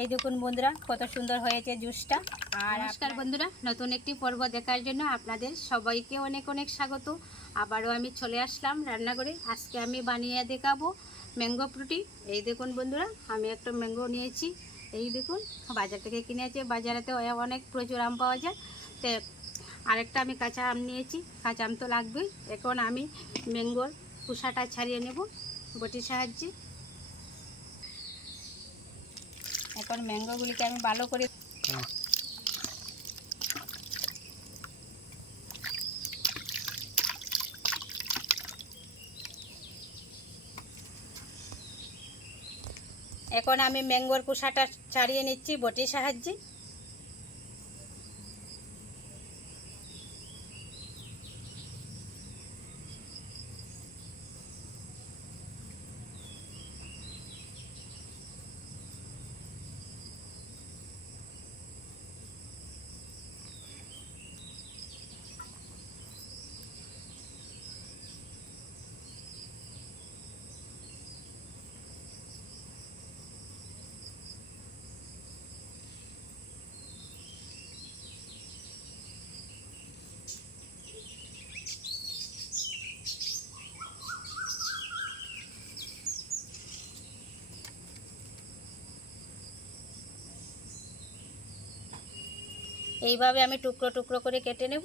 এই দেখুন বন্ধুরা কত সুন্দর হয়েছে জুসটা। আর নমস্কার বন্ধুরা, নতুন একটি পর্ব দেখার জন্য আপনাদের সবাইকে অনেক অনেক স্বাগত। আবারও আমি চলে আসলাম রান্নাঘরে। আজকে আমি বানিয়ে দেখাবো ম্যাঙ্গো ফ্রুটি। এই দেখুন বন্ধুরা, আমি একটা ম্যাঙ্গো নিয়েছি। এই দেখুন, বাজার থেকে কিনেছি। বাজারেতে অনেক প্রচুর আম পাওয়া যায়। তো আরেকটা আমি কাঁচা আম নিয়েছি। কাঁচা আম তো লাগবেই। এখন আমি ম্যাঙ্গোর খোসাটা ছাড়িয়ে নেব বটির সাহায্যে। এখন ম্যাঙ্গোগুলিকে আমি ভালো করে ম্যাঙ্গোর খোসাটা ছাড়িয়ে নিচ্ছি বটির সাহায্যে। এইভাবে আমি টুকরো টুকরো করে কেটে নেব।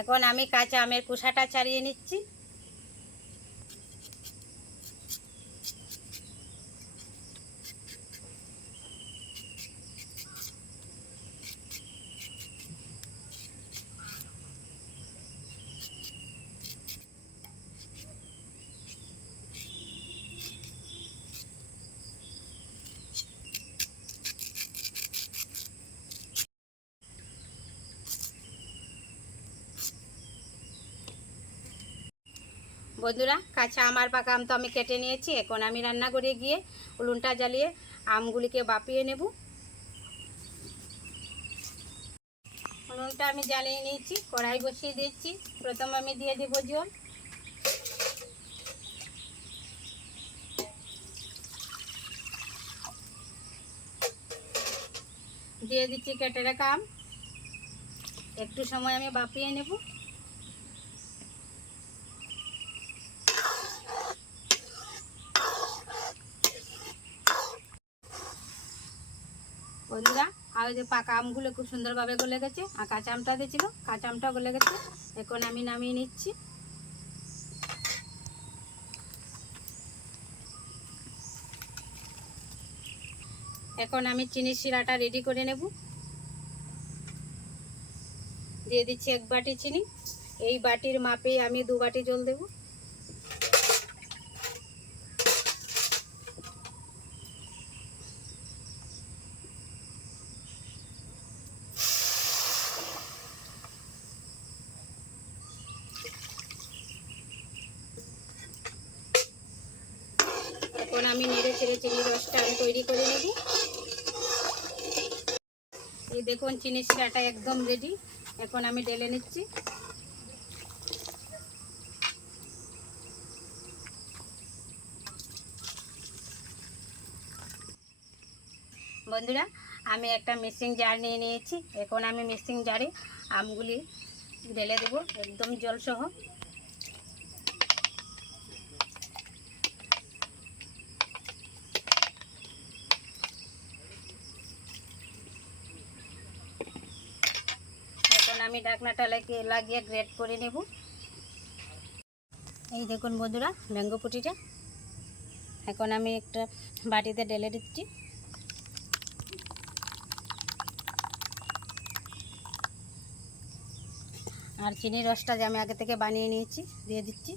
এখন আমি কাঁচা আমের খোসাটা ছাড়িয়ে নিচ্ছি। বন্ধুরা, কাঁচা আম আর পাকা আম তো আমি কেটে নিয়েছি। এখন আমি রান্নাঘরে গিয়ে উনুনটা জ্বালিয়ে আমগুলিকে বাপিয়ে নেব। উনুনটা আমি জ্বালিয়ে নিয়েছি, কড়াই বসিয়ে দিয়েছি। প্রথম আমি দিয়ে দেব জল। দিয়ে দিচ্ছি কেটে রাখা আম। একটু সময় আমি বাপিয়ে নেব। বন্ধুরা, আর ওই যে পাকা আমগুলো খুব সুন্দরভাবে গলে গেছে, আর কাঁচা আমটা দিয়েছিল, কাঁচা আমটাও গলে গেছে। এখন আমি নামিয়ে নিচ্ছি। এখন আমি চিনির শিরাটা রেডি করে নেব। দিয়ে দিচ্ছি 1 বাটি চিনি। এই বাটির মাপে আমি 2 বাটি জল দেব। এখন আমি নেড়ে চেড়ে চিনির রসটা আমি তৈরি করে নেব। এই দেখুন, চিনির শিরাটা একদম রেডি। এখন আমি ঢেলে নিচ্ছি। বন্ধুরা, আমি একটা মিক্সিং জার নিয়ে নিয়েছি। এখন আমি মিক্সিং জারে আমগুলি ঢেলে দেব একদম জলসহ। এখন আমি ঢাকনাটা লাগিয়ে গ্রেট করে নেব। এই দেখুন বন্ধুরা, ম্যাঙ্গো পুটিটা এখন আমি একটা বাটিতে ঢেলে দিচ্ছি। আর চিনির রসটা যে আমি আগে থেকে বানিয়ে নিয়েছি দিয়ে দিচ্ছি।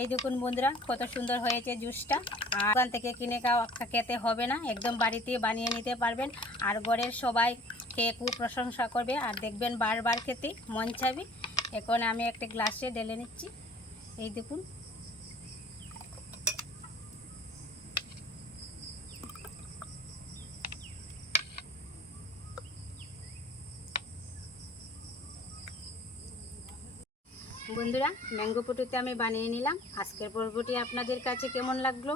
এই দেখুন বন্ধুরা কত সুন্দর হয়েছে জুসটা। আর দোকান থেকে কিনে খেতে হবে না, একদম বাড়িতে বানিয়ে নিতে পারবেন। আর ঘরের সবাই খেয়ে খুব প্রশংসা করবে আর দেখবেন বারবার খেতে মন চাইবে। এখন আমি একটা গ্লাসে ঢেলে নিচ্ছি। এই দেখুন বন্ধুরা, ম্যাঙ্গো পটুতে আমি বানিয়ে নিলাম। আজকের পর্বটি আপনাদের কাছে কেমন লাগলো,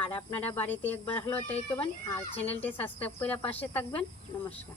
আর আপনারা বাড়িতে একবার হলেও ট্রাই করবেন আর চ্যানেলটি সাবস্ক্রাইব করে পাশে থাকবেন। নমস্কার।